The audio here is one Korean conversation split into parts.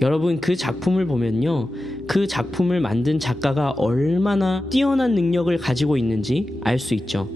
여러분, 그 작품을 보면요, 그 작품을 만든 작가가 얼마나 뛰어난 능력을 가지고 있는지 알 수 있죠.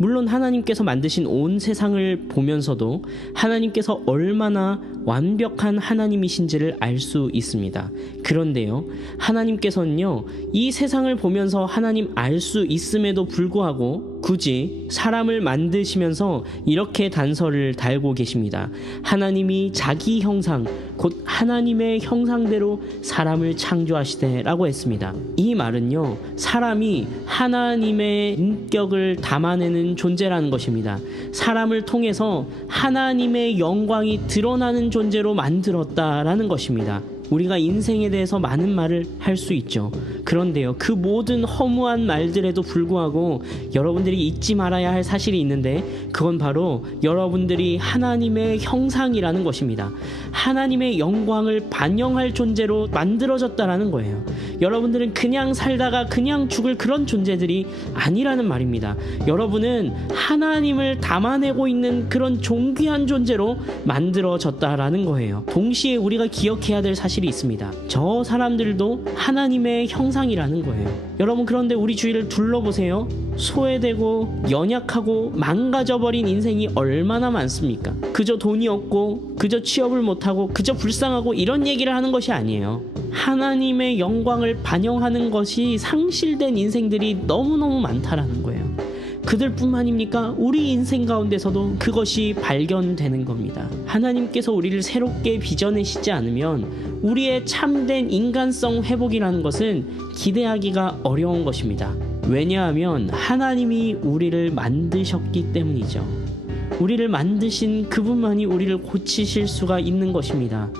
물론 하나님께서 만드신 온 세상을 보면서도 하나님께서 얼마나 완벽한 하나님이신지를 알 수 있습니다. 그런데요, 하나님께서는요, 이 세상을 보면서 하나님 알 수 있음에도 불구하고 굳이 사람을 만드시면서 이렇게 단서를 달고 계십니다. 하나님이 자기 형상, 곧 하나님의 형상대로 사람을 창조하시되 라고 했습니다. 이 말은요, 사람이 하나님의 인격을 담아내는 존재라는 것입니다. 사람을 통해서 하나님의 영광이 드러나는 존재로 만들었다라는 것입니다. 우리가 인생에 대해서 많은 말을 할 수 있죠. 그런데요, 그 모든 허무한 말들에도 불구하고 여러분들이 잊지 말아야 할 사실이 있는데, 그건 바로 여러분들이 하나님의 형상이라는 것입니다. 하나님의 영광을 반영할 존재로 만들어졌다라는 거예요. 여러분들은 그냥 살다가 그냥 죽을 그런 존재들이 아니라는 말입니다. 여러분은 하나님을 담아내고 있는 그런 존귀한 존재로 만들어졌다라는 거예요. 동시에 우리가 기억해야 될 사실이 있습니다. 저 사람들도 하나님의 형상이라는 거예요. 여러분, 그런데 우리 주위를 둘러보세요. 소외되고 연약하고 망가져버린 인생이 얼마나 많습니까? 그저 돈이 없고 그저 취업을 못하고 그저 불쌍하고 이런 얘기를 하는 것이 아니에요. 하나님의 영광을 반영하는 것이 상실된 인생들이 너무너무 많다라는 거예요. 그들뿐만입니까? 우리 인생 가운데서도 그것이 발견되는 겁니다. 하나님께서 우리를 새롭게 빚어내시지 않으면 우리의 참된 인간성 회복이라는 것은 기대하기가 어려운 것입니다. 왜냐하면 하나님이 우리를 만드셨기 때문이죠. 우리를 만드신 그분만이 우리를 고치실 수가 있는 것입니다.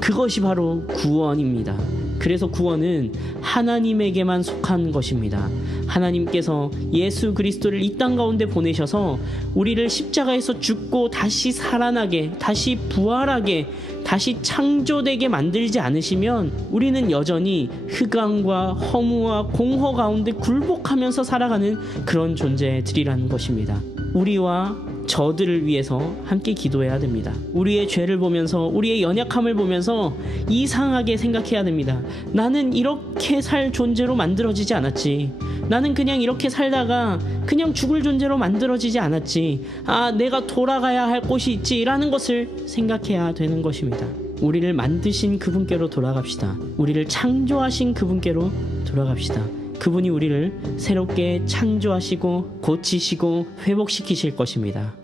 그것이 바로 구원입니다. 그래서 구원은 하나님에게만 속한 것입니다. 하나님께서 예수 그리스도를 이 땅 가운데 보내셔서 우리를 십자가에서 죽고 다시 살아나게, 다시 부활하게, 다시 창조되게 만들지 않으시면 우리는 여전히 흑암과 허무와 공허 가운데 굴복하면서 살아가는 그런 존재들이라는 것입니다. 우리와 저들을 위해서 함께 기도해야 됩니다. 우리의 죄를 보면서, 우리의 연약함을 보면서 이상하게 생각해야 됩니다. 나는 이렇게 살 존재로 만들어지지 않았지. 나는 그냥 이렇게 살다가 그냥 죽을 존재로 만들어지지 않았지. 내가 돌아가야 할 곳이 있지 라는 것을 생각해야 되는 것입니다. 우리를 만드신 그분께로 돌아갑시다. 우리를 창조하신 그분께로 돌아갑시다. 그분이 우리를 새롭게 창조하시고 고치시고 회복시키실 것입니다.